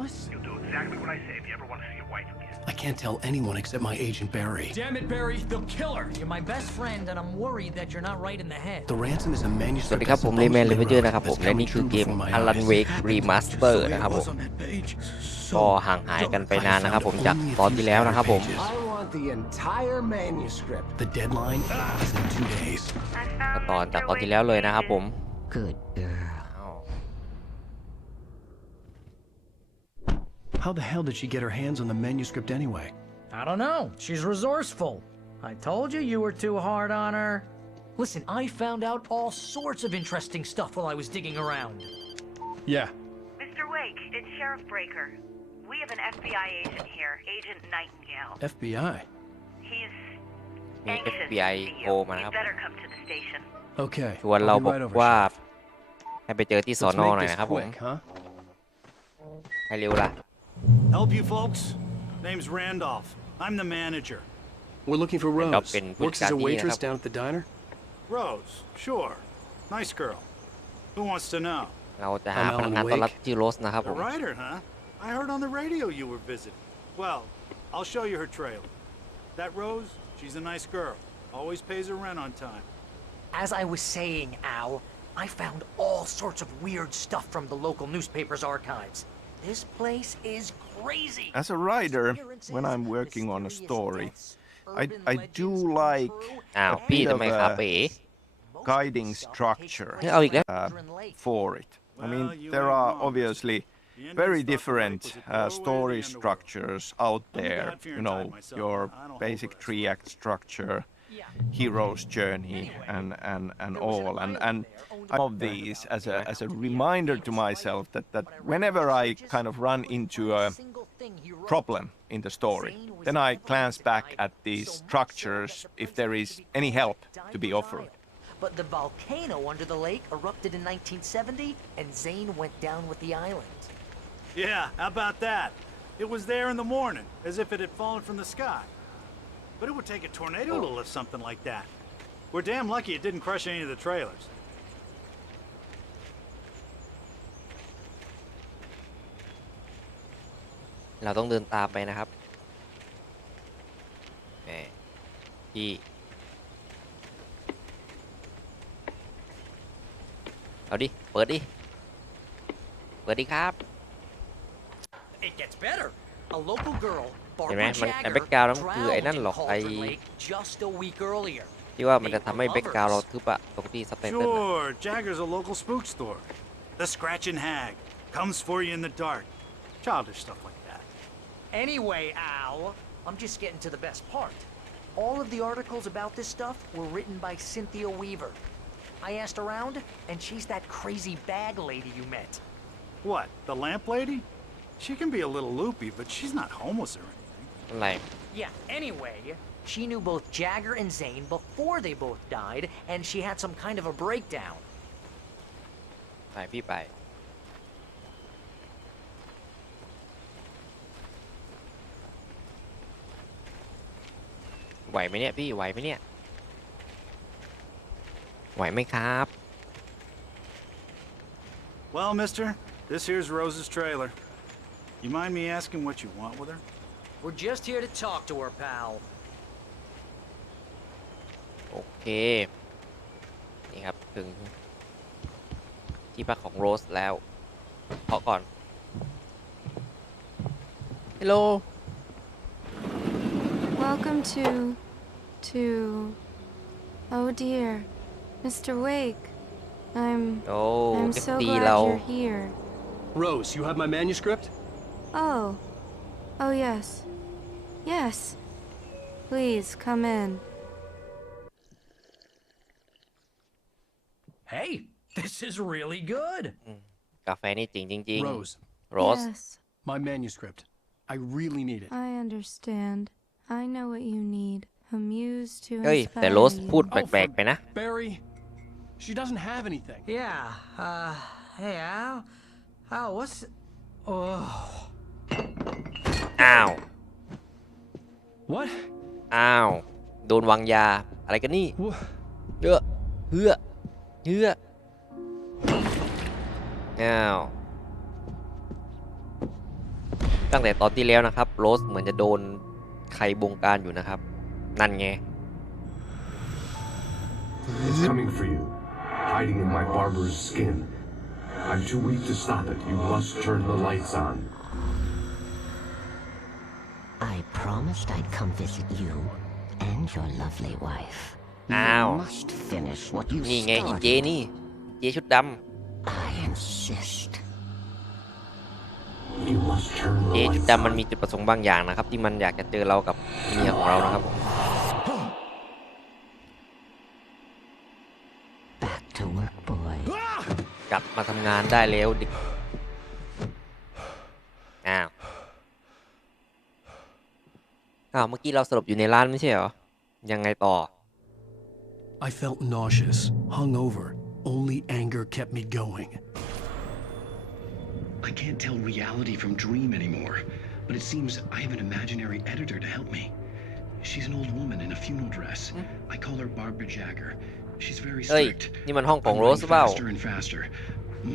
jealous? You'll do exactly what I say if you ever want to see your wife again. I can't tell anyone except my agent Barry. Damn it, Barry! They'll kill her. You're my best friend, and I'm worried that you're not right in the head. The ransom is a สวัส manuscript ดีครับ that ผมรีแมน supposedly รีวิวเจอร์ wrote นะครับผม that's และนี่ coming คือ true เกม before my Alan eyes. Wake Remaster นะครับผมก็ห่างหายกันไปนานนะครับผมจากตอนที่แล้วนะครับผม I want the entire manuscript. The deadline is in 2 days. ตอนจากตอนที่แล้วเลยนะครับผม Good girl. How the hell did she get her hands on the manuscript anyway? I don't know. She's resourceful. I told you you were too hard on her. Listen, I found out all sorts of interesting stuff while I was digging around. Yeah. Mr. Wake, it's Sheriff Breaker. We have an FBI agent here, Agent Nightingale. FBI. He's มี anxious to FBI see โทร you. มานะค You'd รับ better come to the station. Okay. ชวนเรา I'll บ be อก right over, ว่า Sheriff. ให้ไปเจอที่ส Let's อนอ make หน่อย this นะครับผม quick, huh?ให้เร็วล่ะ Help you folks? Name's Randolph. I'm the manager. We're looking for Randolph Rose. been Works as a Bugatti waitressนะครับ down at the diner. Rose, sure. Nice girl. Who wants to know? เราจะหาพนักงานต้อนรับชื่อโรสนะครับผ The ม writer, huh? I heard on the radio you were visiting. Well, I'll show you her trailer. That Rose, she's a nice girl. Always pays her rent on time. As I was saying, Al, I found all sorts of weird stuff from the local newspaper's archives. This place is crazy. As a writer, when I'm working on a story, I do like อ้าว a พี่ bit ทำ of ไมขา a เป๋ guiding structure เอาอีกแล้ว for it. I mean, there are obviously very different story structures out there. You know, your basic 3-act structure, hero's journey, and all. And some of these as a reminder to myself that whenever I kind of run into a problem in the story, then I glance back at these structures if there is any help to be offered. But the volcano under the lake erupted in 1970, and Zane went down with the island. Yeah, how about that? It was there in the morning, as if it had fallen from the sky. But it would take a tornado to lift something like that. We're damn lucky it didn't crush any of the trailers. เราต้องเดินตามไปนะครับแหมพี่เอาดิ เปิดดิ เปิดดิครับ It gets better. A local girl, เห็นไหม Barbara มัน Jagger, แบ็กกราวด์มันคือไอ้นั่น drowned หร in อกไอ้ Cauldron Lake just a week earlier. ที่ว่ามันจะทำให้แบ็กกราวด์เราทึบอะตรงที่สเตนเตอร์ Sure, Jagger's a local spook store. The Scratching Hag comes for you in the dark. Childish stuff like that. Anyway, Al, I'm just getting to the best part. All of the articles about this stuff were written by Cynthia Weaver. I asked around, and she's that crazy bag lady you met. What, the lamp lady? She can be a little loopy, but she's not homeless or anything. อะไร Yeah, anyway, she knew both Jagger and Zane before they both died, and she had some kind of a breakdown. ไปพี่ไปไหวไหมเนี่ยพี่ไหวไหมเนี่ยไหวไหมครับ Well, mister, this here's Rose's trailer. You mind me asking what you want with her? We're just here to talk to her, pal. โอเคนี่ครับถึงที่พักของโรสแล้วขอก่อน Hello Welcome to oh dear Mr. Wake I'm โอ้ I'm เอฟ so ดี glad เรา you're here Rose, you have my manuscript? Oh yes please come in Hey, this is really good. กาแฟนี่จริงจริง Rose, โรส Yes my manuscript. I really need it. I understand I know what you need a muse to เฮ้ย แต่ inspire โรส you พูดแปลกๆไปนะ Barry, she doesn't have anything. Yeah, hey, Al, what's... Oh... อ้าว What? อ้าว โดนวางยา อะไรกันนี่ เฮ้อเฮ้ออ้าว ตั้งแต่ตอนที่แล้วนะครับโรสเหมือนจะโดนใครบงการอยู่นะครับนั่นไง It's coming for you, hiding in my barber's skin. I'm too weak to stop it. You must turn the lights on. I promised I'd come visit you and your lovely wife. Ow. You must finish what you นี่ไงอีเจ started. นี่เจชุดด I insist. You must turn ำ the เจชุด lights ดำมัน on. มีจุดประสงค์บางอย่างนะครับที่มันอยากจะเจอเรากับเมียของเรานะครับผม Back to work, boy. กลับมาทำงานได้แล้วดิอ้าวเมื่อกี้เราสลบอยู่ในร้านไม่ใช่เหรอยังไงต่อ I felt nauseous, hungover. Only anger kept me going. I can't tell reality from dream anymore, but it seems I have an imaginary editor to help me. She's an old woman in a funeral dress. I call her Barbara Jagger. She's very เฮ้ย strict. นี่มันห้องของ I'm โรส writing เปล่า faster and faster.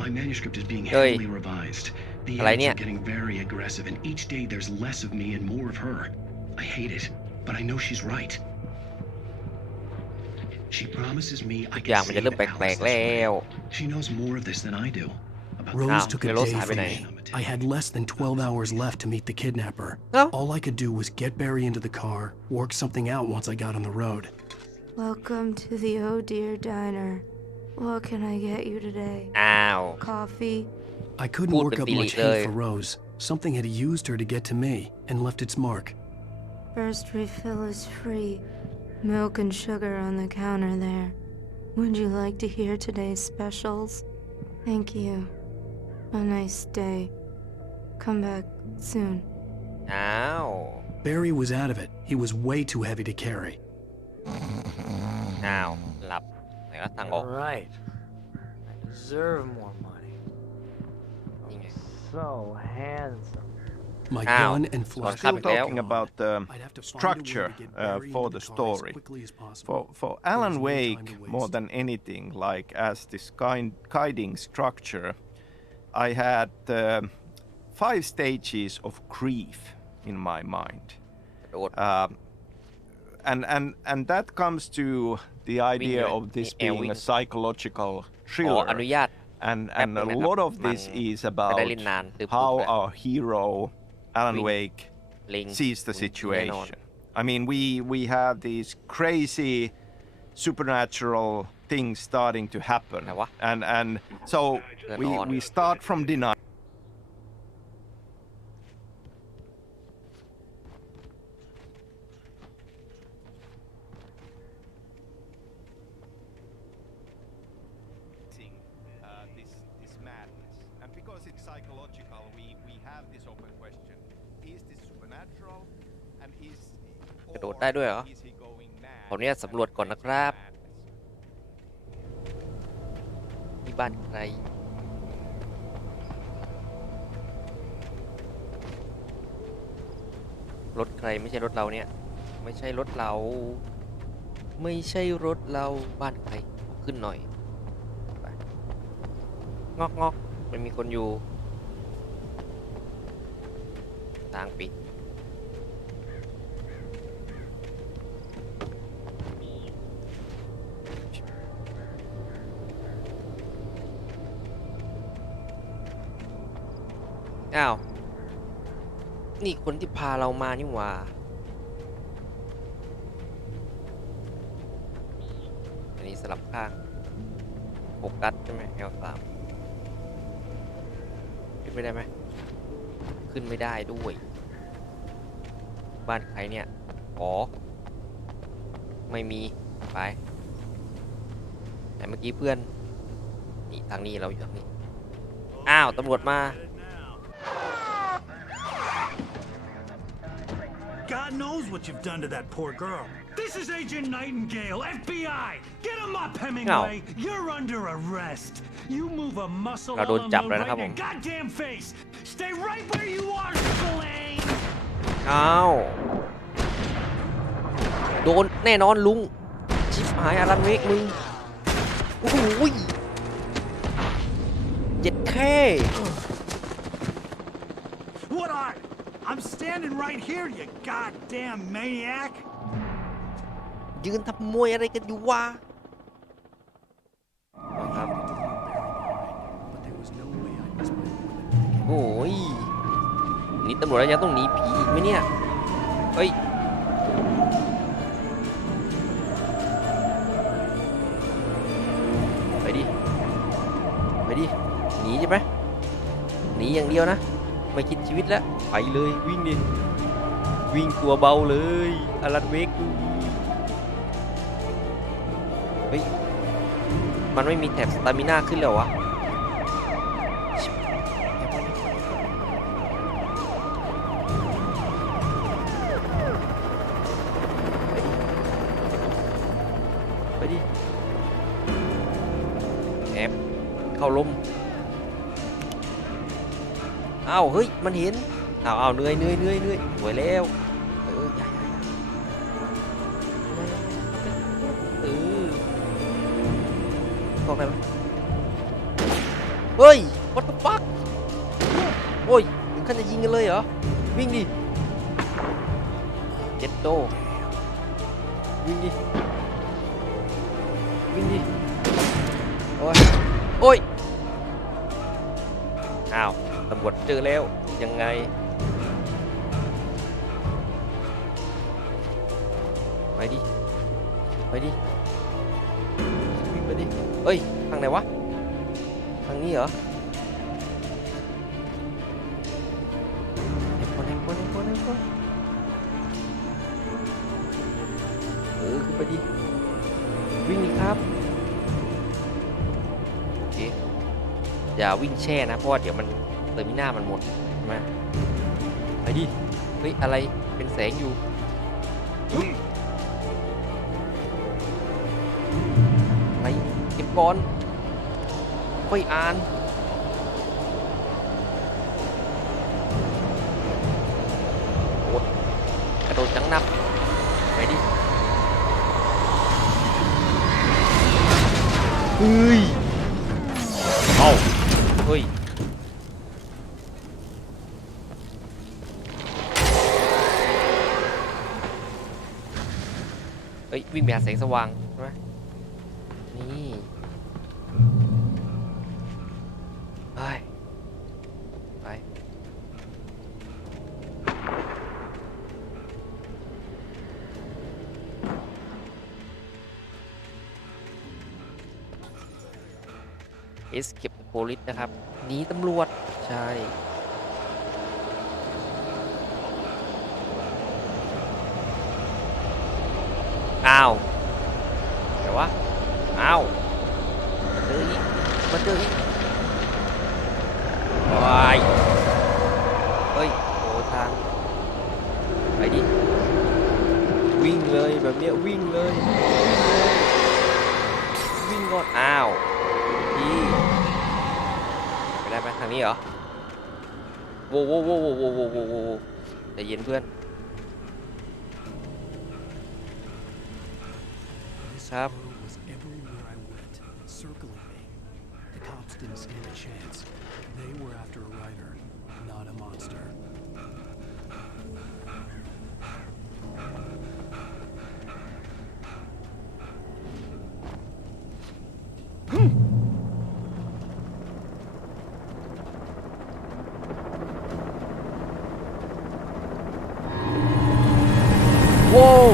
My manuscript is being เฮ้ย heavily revised. The อะไร edits เนี่ย are getting very aggressive, and each day there's less of me and more of her. I hate it, but I know she's right. She promises me I ทุกอย่าง can มันจะ save เริ่มแป Alice ลก this ๆแล้ way. ว She knows more of this than I do. About Rose Ow, took a okay, Rose day have from it, me. eh? I had less than 12 hours left to meet the kidnapper. Oh. All I could do was get Barry into the car, work something out once I got on the road. Welcome to the Oh Dear Diner. What can I get you today? อ้าว Coffee? I couldn'tพูด work เป็น up ปี much เลย hate for Rose. Something had used her to get to me and left its mark. First refill is free. Milk and sugar on the counter there. Would you like to hear today's specials? Thank you. A nice day. Come back soon. อ้าว Barry was out of it. He was way too heavy to carry. อ้าวหลับไหนก็ทางออก Right. I deserve more money. นี่ไง So handsome. My Ow. gun and Well, flash. Still were talking gone. about the I'd have to find a way structure to get Barry for into the car as story. quickly as possible. For There Alan was no time Wake, to more waste. than anything, like as this guiding structure, I had 5 stages of grief in my mind. กระโดด And that comes to the idea Wing, of this air being wing. a psychological ขอ thriller. อนุญาต And App a หนึ่งนะครับ lot of มัน this is จะ about ได้เล่นนานลืม how ปุ๊บแล้ว our hero, Alan Wing. Wake, ลิง sees the แน่นอน situation. I mean, we have these crazy supernatural things starting to happen, ไหนวะ and so เกิดอ่อน we start from denial. This madness, and because it's psychological, we have this open question: is this supernatural, and is กระโดดได้ด้วยเหรอ is he going mad? ขออนุญาตสำรวจก่อนนะครับที่บ้านใครรถใครไม่ใช่รถเราเนี่ยไม่ใช่รถเราไม่ใช่รถเราบ้านใครขึ้นหน่อยไปงอกงอกไม่มีคนอยู่ทางปิดอ้าวนี่คนที่พาเรามานี่หว่าอันนี้สลับข้างโฟกัสใช่ไหม L3 ขึ้นไม่ได้ไหมขึ้นไม่ได้ด้วยบ้านใครเนี่ยอ๋อไม่มีไปแต่เมื่อกี้เพื่อนนี่ทางนี้เราอยู่ทางนี้อ้าวตำรวจมา God knows what you've done to that poor girl. This is Agent Nightingale, FBI! Get him up, Hemingway! You're under arrest. You move a muscle, เราโดน I'll จับ unload แล้วนะ right ครับ in ผม your goddamn face. Stay right where you are, Spillane! อ้าวโดนแน่นอนลุงชิบหายอารันเวกมึงโอ้โหเจ็ดแค่ What are? standing right here, you goddamn maniac. ยืนทำมวยอะไรกันอยู่วะครับโอ้ยนี่ตำรวจยังต้องหนีผีอีกไหมเนี่ยเฮ้ยไปดิหนีใช่ไหมหนีอย่างเดียวนะไม่คิดชีวิตแล้วไปเลยวิ่งดิวิ่งตัวเบาเลยอลันเวกดูเฮ้ยมันไม่มีแถบสตามิน่าขึ้นแล้ววะไปดิแอบเข้าลมอ้าวเฮ้ยมันเห็นอ้าวเหนื่อยสวยแล้วเข้าไปไหมเฮ้ย what the fuck โอ้ยถึงขั้นจะยิงกันเลยเหรอวิ่งดิเจ็ดโตวิ่งดิโอ้ยอ้าวตำรวจเจอแล้วยังไงไปดิวิ่งไปดิเอ้ยทางไหนวะทางนี้เหรอแฮปปี้ขึ้นไปดิวิ่งดิครับโอเคอย่าวิ่งแช่นะเพราะว่าเดี๋ยวมันเตอร์มิน่ามันหมดใช่ไหมไปดิเฮ้ยอะไรเป็นแสงอยู่อะไรเก็บก่อนค่อยอ่านโอ้กระโดดจังนับไปดิเฮ้ยเอาเฮ้ยวิ่งไปหาแสงสว่างใช่ไหมนี่ไป Escape Police นะครับหนีตำรวจใช่อ้าวแต่ว่าอ้าวมาเจออีกว้ายเฮ้ยโอ้ทางไปดิวิ่งเลยแบบเนี้ยวิ่งก่อนอ้าวพี่ไปได้ไหมทางนี้เหรอโว้ใจเย็นเพื่อนครับ The cops didn't stand a chance. They were after a writer, not a monster. Whoa!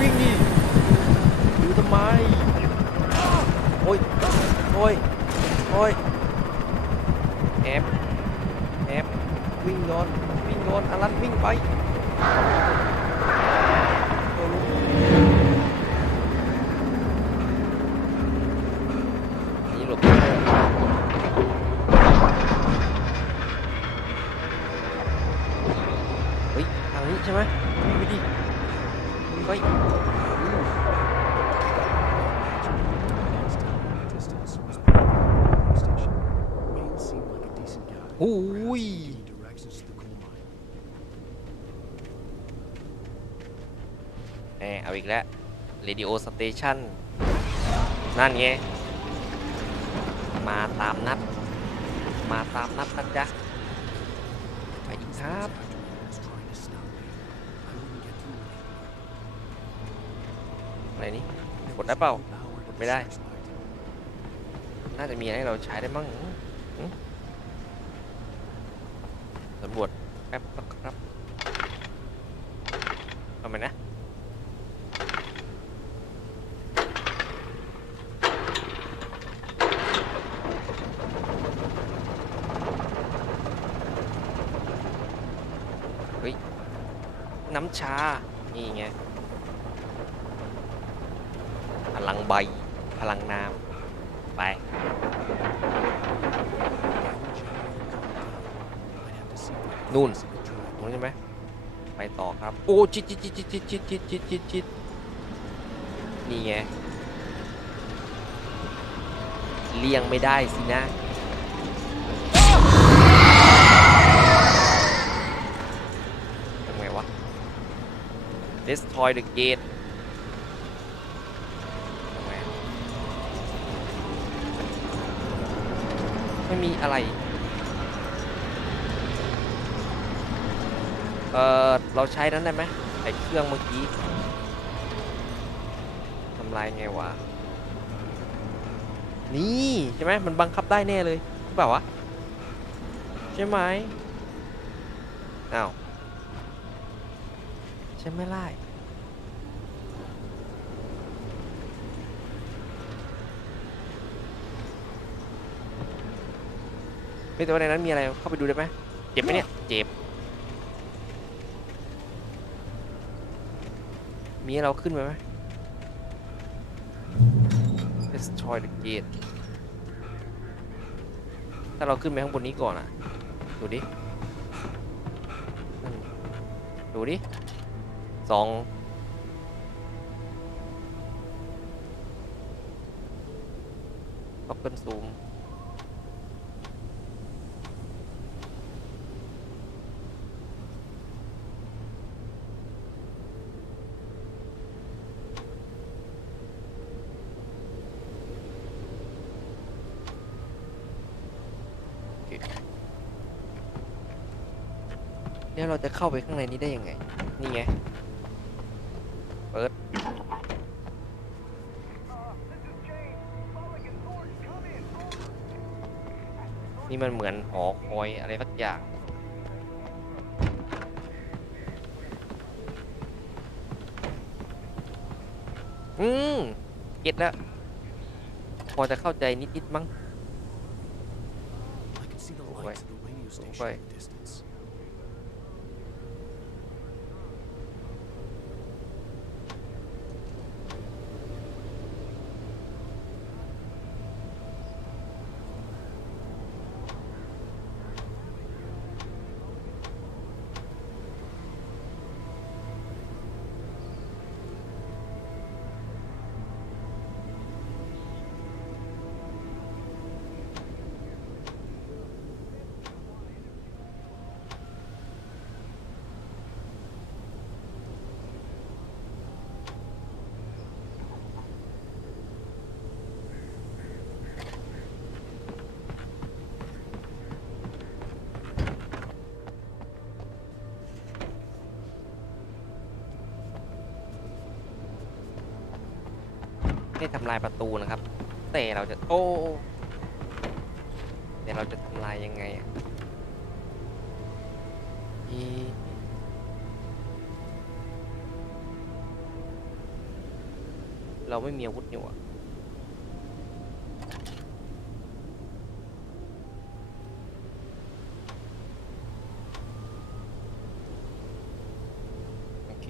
วิ่งดิดูทำไมโอ้ยแอบวิ่งโดนอลันวิ่งไปนี่หลบเฮ้ยทางนี้ใช่ไหมวิ่งไปดิไปโอ้ยเอาอีกแล้ว Radio Station นั่นไงมาตามนัดนะจ๊ะไปดิครับ อะไรนี่กดได้เปล่ากดไม่ได้น่าจะมีอะไรให้เราใช้ได้มั้งสำรวจแป๊บนะครับทำไมนะเฮ้ยน้ำชานี่ไงพลังใบพลังน้ำไปนู่นใช่ไหมไปต่อครับโอ้จิตนี่ไงเลี่ยงไม่ได้สินะทำไงวะ destroy the gate ทำไงไม่มีอะไรเราใช้นั้นได้ไหมไอเครื่องเมื่อกี้ทำลายไงวะนี่ใช่ไหมมันบังคับได้แน่เลยหรือเปล่าวะใช่ไหมอ้าวใช่ไหมล่ะไม่แต่ว่าในนั้นมีอะไรเข้าไปดูได้ไหมเจ็บไหมเนี่ยเจ็บมีให้เราขึ้นไหม Destroy the gate ถ้าเราขึ้นไปข้างบนนี้ก่อนอ่ะดูดิ2ท็อปเปิลซูมแล้วเราจะเข้าไปข้างในนี้ได้ยังไงนี่ไงเปิดนี่มันเหมือนหอคอยอะไรสักอย่างเก็ตแล้วพอจะเข้าใจนิดๆมั้งไปให้ทำลายประตูนะครับแต่เราจะแต่เราจะทำลายยังไงเราไม่มีอาวุธอยู่อะโอเค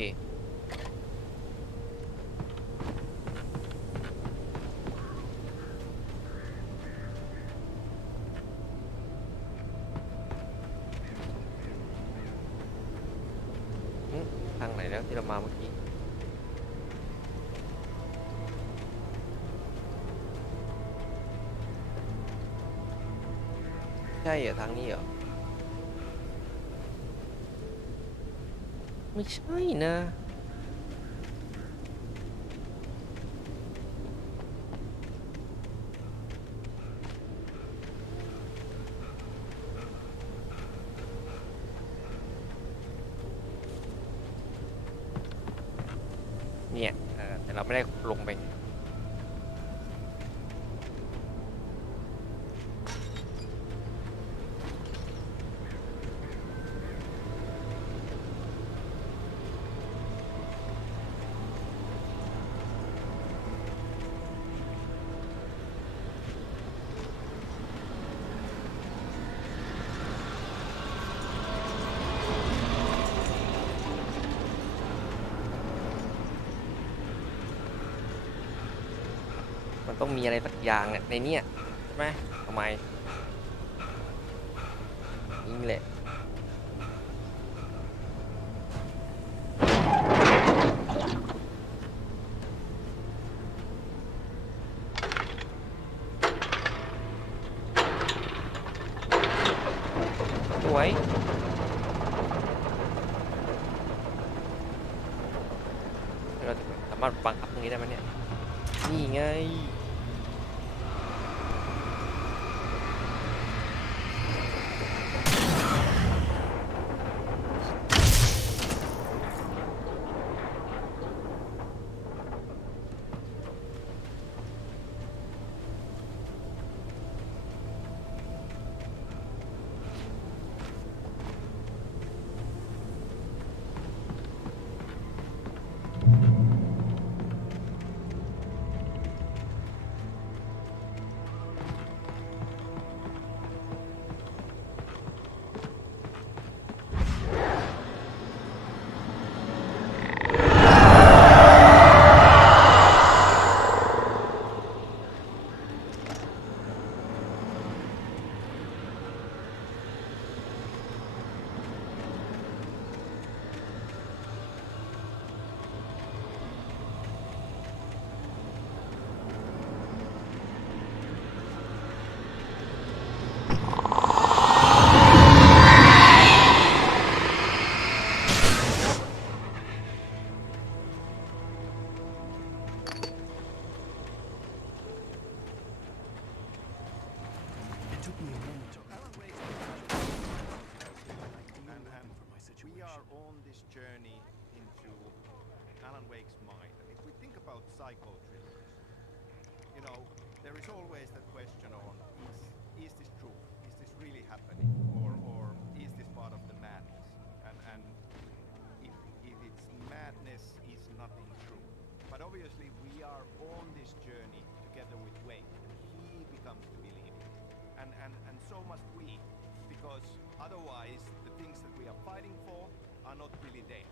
ทางไหนแล้วที่เรามาเมื่อกี้ใช่เหรอทางนี้เหรอไม่ใช่นะเนี่ยแต่ เราไม่ได้ลงไปมันต้องมีอะไรสักอย่างเนี่ยในเนี้ยใช่ไหมทำไมนี่แหละสวยเราสามารถบังคับตรงนี้ได้ไหมเนี่ยนี่ไงThere is always that question on is this true? Is this really happening? Or is this part of the madness? And if it's madness is nothing true. But obviously we are on this journey together with Wade. He becomes to believe it. And so must we, because otherwise the things that we are fighting for are not really there.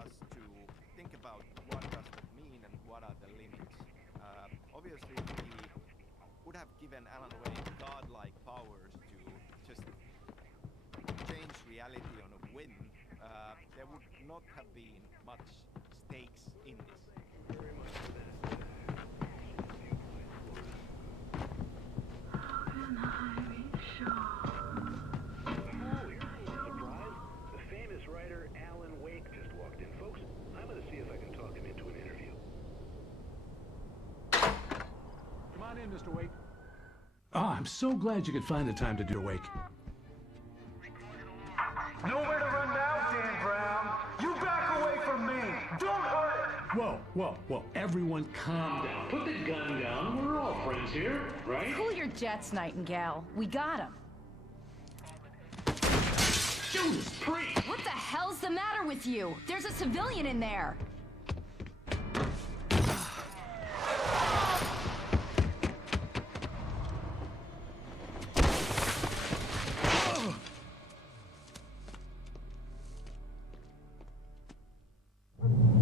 us to think about what does that mean and what are the limits. Obviously, we would have given Alan Wake godlike powers to just change reality on a whim. There would not have been much stakes in this. Very much for that. Oh, here's a little surprise. The famous writer Alan Wake just walked in. Folks, I'm going to see if I can talk him into an interview. Come on in, Mr. Wake. Oh, I'm so glad you could find the time to do Wake. Nowhere to run now, Dan Brown. You back away from me. Don't hurt it. Whoa. Everyone calm down. Put the gun down. We're all friends here, right? Cool your jets, Nightingale. We got him. Judas Priest! What the hell's the matter with you? There's a civilian in there.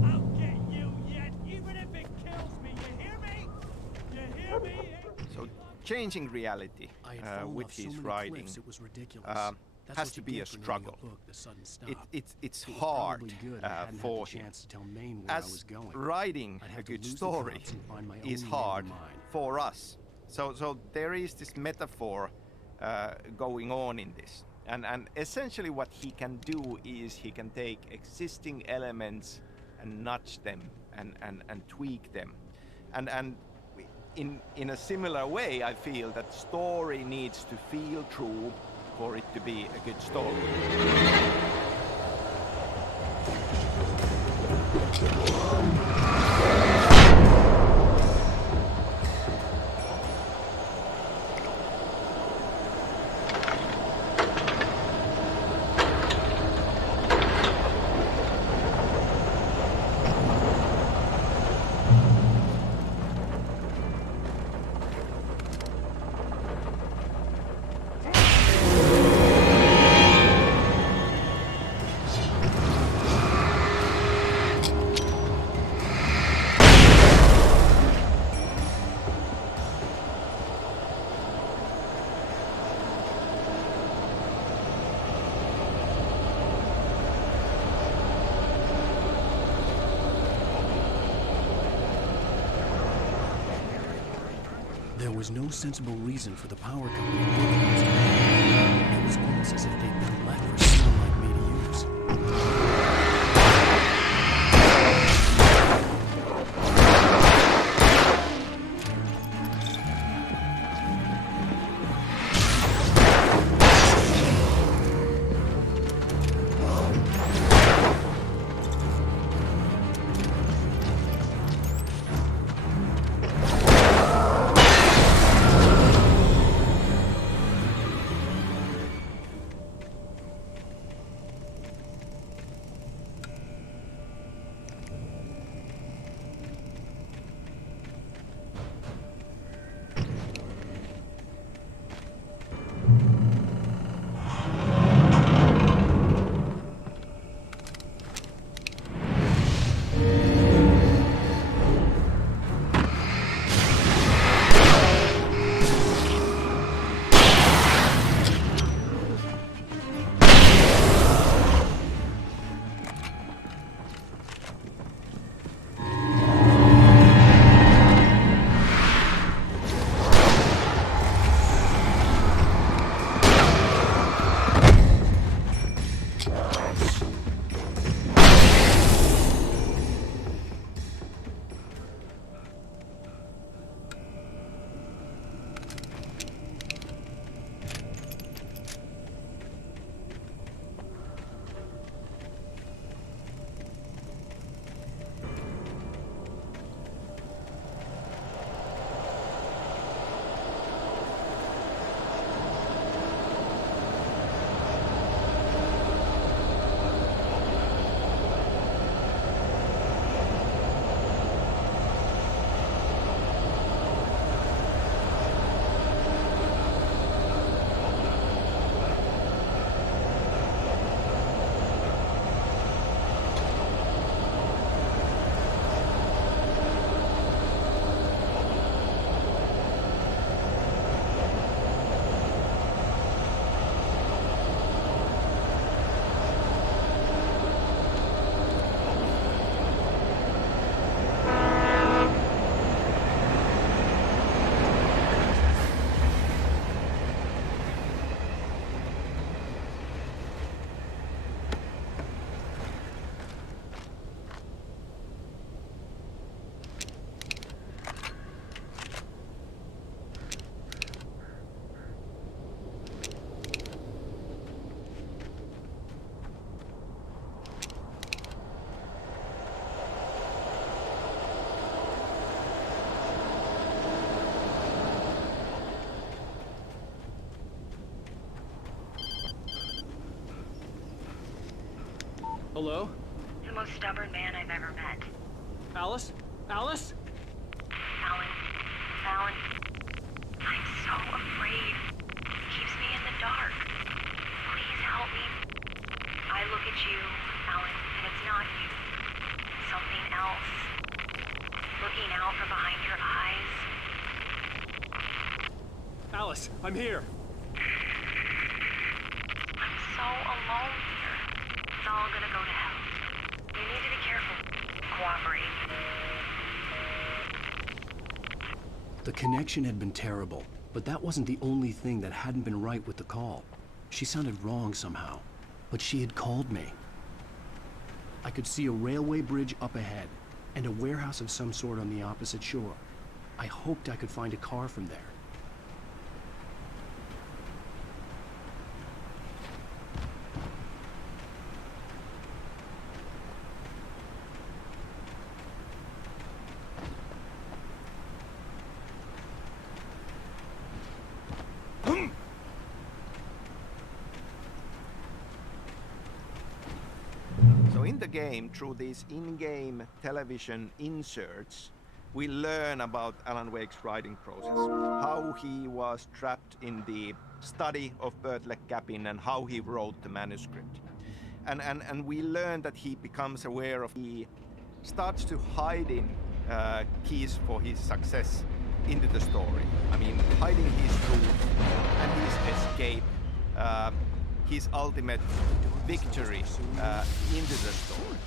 I'll get you yet, even if it kills me. You hear me? You hear me? So changing reality with his writing has to be a struggle. It's hard for him. As writing a good story is hard for us. So there is this metaphor going on in this. And essentially what he can do is he can take existing elements and nudge them and tweak them. And in a similar way, I feel that story needs to feel true for it to be a good story. There was no sensible reason for the power company to do it. It was almost as if they'd been left for someone like me to use. Hello? The most stubborn man I've ever met. Alice? Alice? Alan, I'm so afraid. It keeps me in the dark. Please help me. I look at you, Alan, and it's not you. Something else. Looking out from behind your eyes. Alice, I'm here. I'm so alone here. It's all gonna go to hell. You need to be careful. Cooperate. The connection had been terrible, but that wasn't the only thing that hadn't been right with the call. She sounded wrong somehow, but she had called me. I could see a railway bridge up ahead, and a warehouse of some sort on the opposite shore. I hoped I could find a car from there. So in the game, through these in-game television inserts, we learn about Alan Wake's writing process, how he was trapped in the study of Bertlek cabin and how he wrote the manuscript. And we learn that he becomes aware of, he starts to hide in keys for his success into the story. I mean, hiding his truth and his escape, his ultimate victory into the story.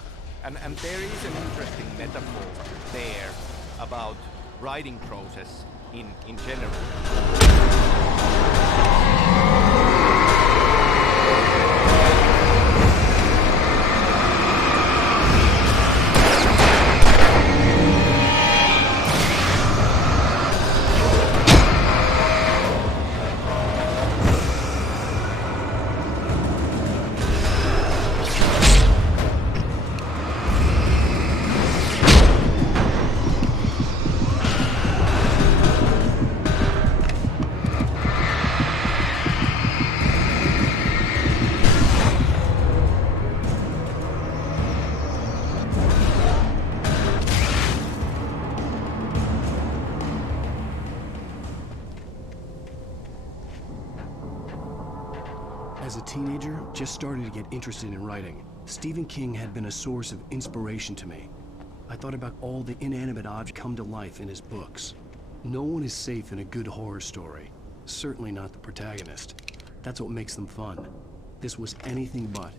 And there is an interesting metaphor there about writing process in general. As a teenager, just starting to get interested in writing, Stephen King had been a source of inspiration to me. I thought about all the inanimate objects come to life in his books. No one is safe in a good horror story. Certainly not the protagonist. That's what makes them fun. This was anything but.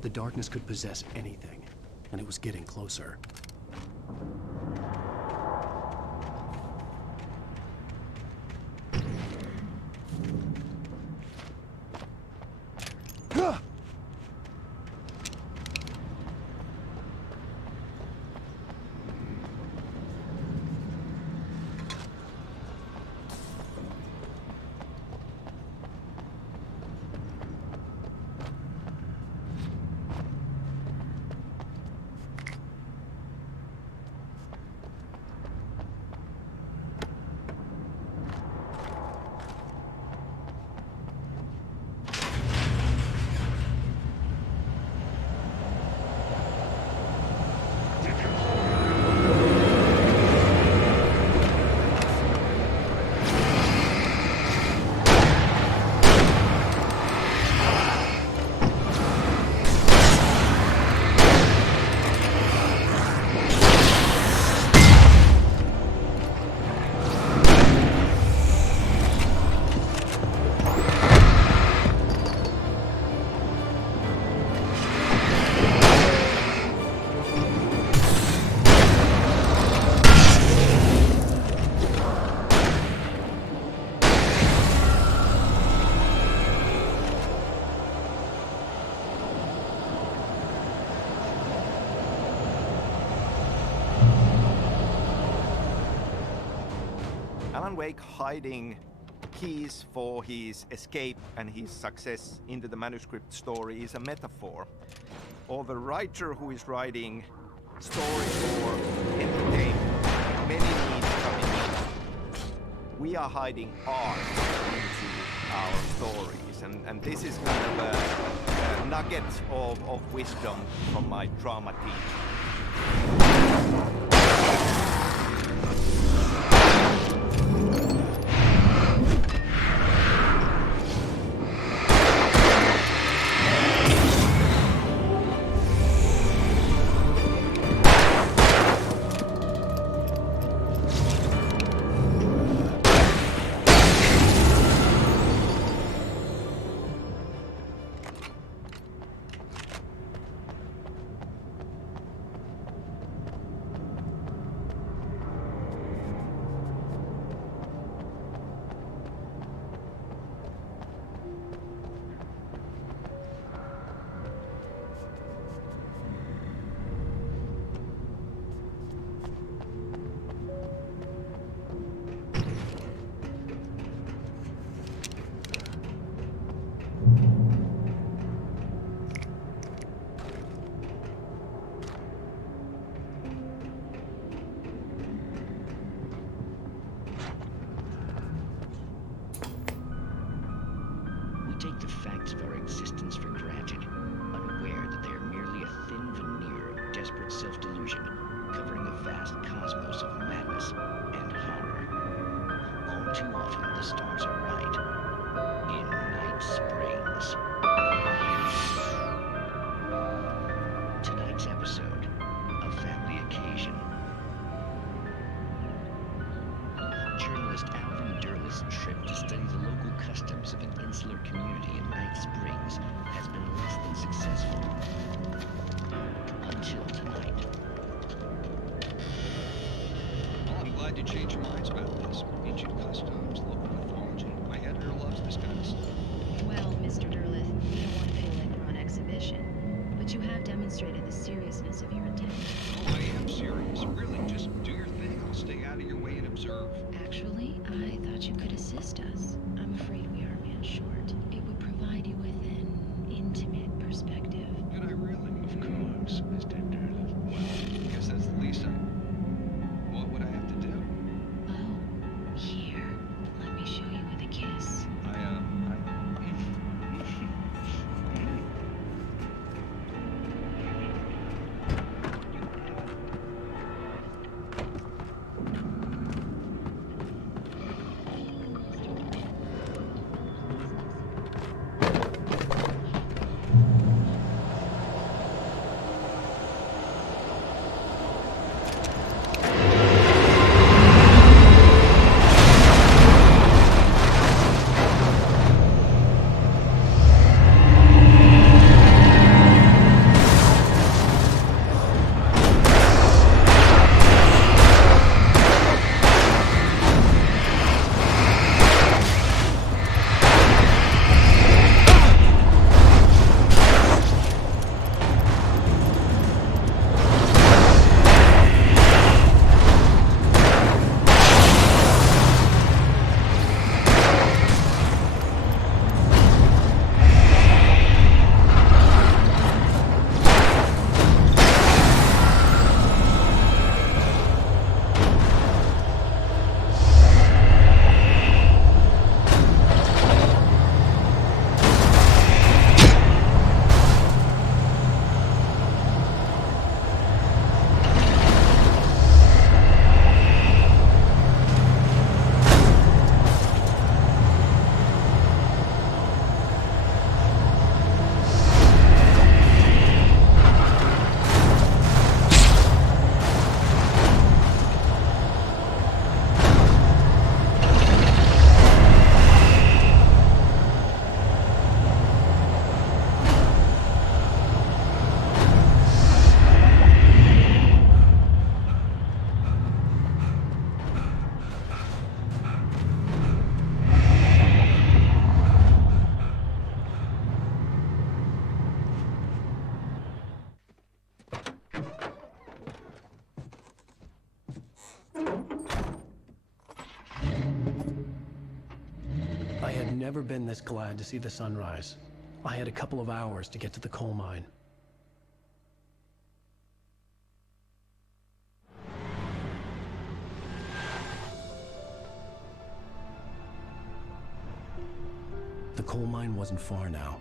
The darkness could possess anything, and it was getting closer. Alan Wake hiding keys for his escape and his success into the manuscript story is a metaphor. Or the writer who is writing stories for entertainment, many needs coming in. we are hiding art into our stories, and this is kind of a nugget of wisdom from my drama teacher. Take the facts of our existence for granted, unaware that they are merely a thin veneer of desperate self-delusion, covering a vast cosmos of madness and horror. All too often, the stars are right. In Night Springs. Tonight's episode, a family occasion. Journalist Alvin Durley's trip to study the local customs of an insular community in Night Springs has been less than successful. Until tonight. Well, I'm glad you changed your minds about this. Ancient customs, local mythology. My editor loves this kind of stuff. Well, Mr. Durlith, we don't want to feel like we're on exhibition, but you have demonstrated the seriousness of your intent. Oh, I am serious. Really, just do your thing. I'll stay out of your way and observe. Actually, I thought you could assist us. I'm afraid we are a man short. It would provide you with an intimate perspective. Could I really? Of course, Mr. Durlith. Well, I guess that's the least I... What would I have to do? Oh, here. Let me show you with a kiss. I had never been this glad to see the sunrise. I had a couple of hours to get to the coal mine. The coal mine wasn't far now.